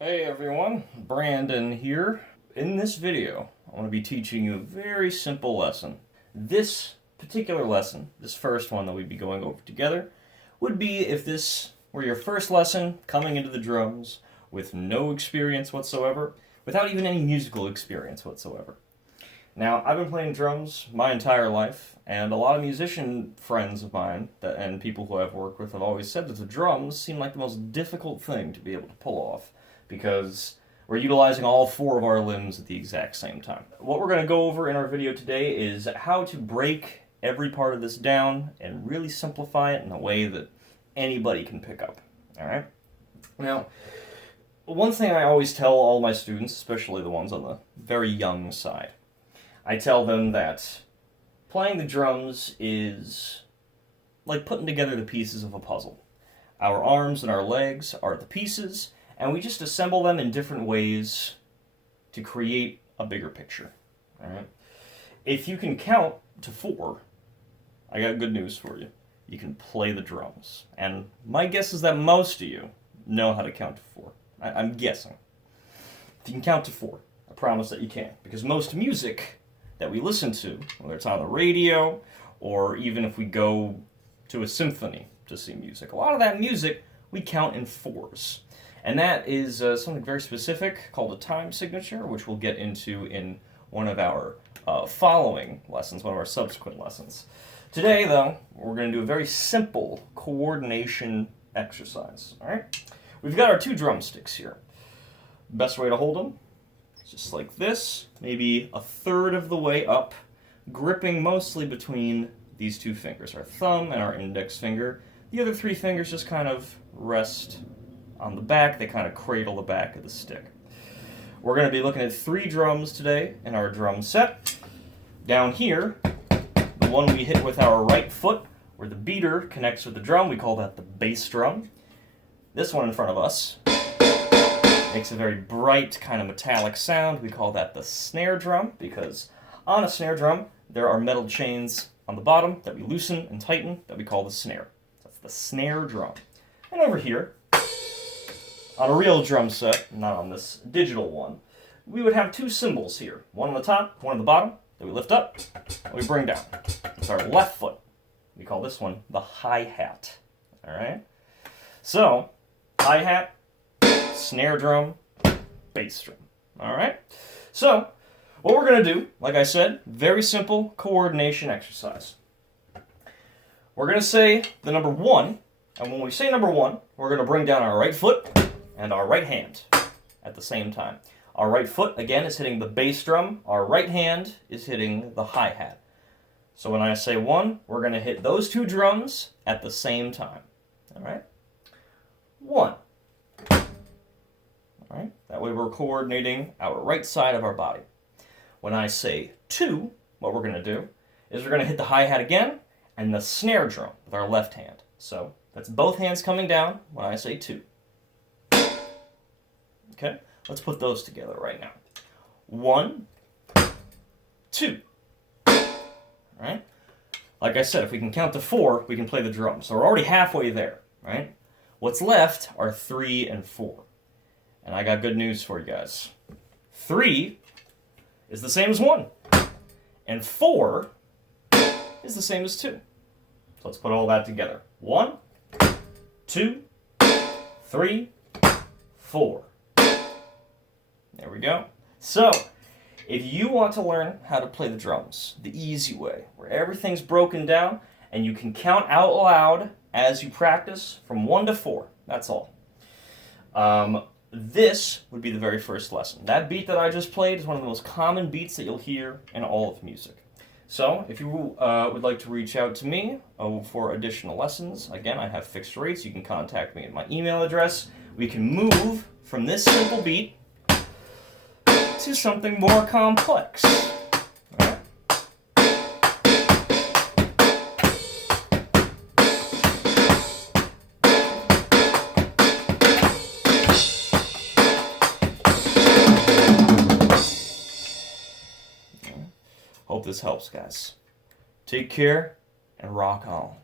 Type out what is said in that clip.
Hey everyone, Brandon here. In this video, I want to be teaching you a very simple lesson. This particular lesson, this first one that we'd be going over together, would be if this were your first lesson coming into the drums with no experience whatsoever, without even any musical experience whatsoever. Now, I've been playing drums my entire life, and a lot of musician friends of mine and people who I've worked with have always said that the drums seem like the most difficult thing to be able to pull off, because we're utilizing all four of our limbs at the exact same time. What we're going to go over in our video today is how to break every part of this down and really simplify it in a way that anybody can pick up. Alright? Now, one thing I always tell all my students, especially the ones on the very young side, I tell them that playing the drums is like putting together the pieces of a puzzle. Our arms and our legs are the pieces, and we just assemble them in different ways to create a bigger picture. All right? If you can count to 4, I got good news for you. You can play the drums. And my guess is that most of you know how to count to 4. I'm guessing. If you can count to 4, I promise that you can. Because most music that we listen to, whether it's on the radio or even if we go to a symphony to see music, a lot of that music we count in 4s. And that is something very specific called a time signature, which we'll get into in one of our following lessons, one of our subsequent lessons. Today, though, we're going to do a very simple coordination exercise. All right? We've got our 2 drumsticks here. Best way to hold them, just like this, maybe a third of the way up, gripping mostly between these 2 fingers, our thumb and our index finger. The other 3 fingers just kind of rest on the back. They kind of cradle the back of the stick. We're going to be looking at 3 drums today in our drum set. Down here, the one we hit with our right foot, where the beater connects with the drum, we call that the bass drum. This one in front of us makes a very bright, kind of metallic sound. We call that the snare drum, because on a snare drum, there are metal chains on the bottom that we loosen and tighten that we call the snare. That's the snare drum. And over here, on a real drum set, not on this digital one, we would have 2 cymbals here. One on the top, one on the bottom, that we lift up, and we bring down. It's our left foot. We call this one the hi-hat. Alright? So, hi-hat, snare drum, bass drum. Alright? So, what we're going to do, like I said, very simple coordination exercise. We're going to say the number 1, and when we say number 1, we're going to bring down our right foot and our right hand at the same time. Our right foot, again, is hitting the bass drum. Our right hand is hitting the hi-hat. So when I say 1, we're going to hit those 2 drums at the same time. All right? 1. All right? That way we're coordinating our right side of our body. When I say 2, what we're going to do is we're going to hit the hi-hat again and the snare drum with our left hand. So that's both hands coming down when I say 2. Okay, let's put those together right now. 1, 2. All right? Like I said, if we can count to 4, we can play the drums. So we're already halfway there, right? What's left are 3 and 4. And I got good news for you guys. 3 is the same as 1. And 4 is the same as 2. So let's put all that together. 1, 2, 3, 4. There we go. So, if you want to learn how to play the drums the easy way, where everything's broken down and you can count out loud as you practice from 1 to 4, that's all. This would be the very first lesson. That beat that I just played is one of the most common beats that you'll hear in all of music. So, if you would like to reach out to me for additional lessons, again, I have fixed rates. You can contact me at my email address. We can move from this simple beat to something more complex. All right? Hope this helps, guys. Take care and rock on.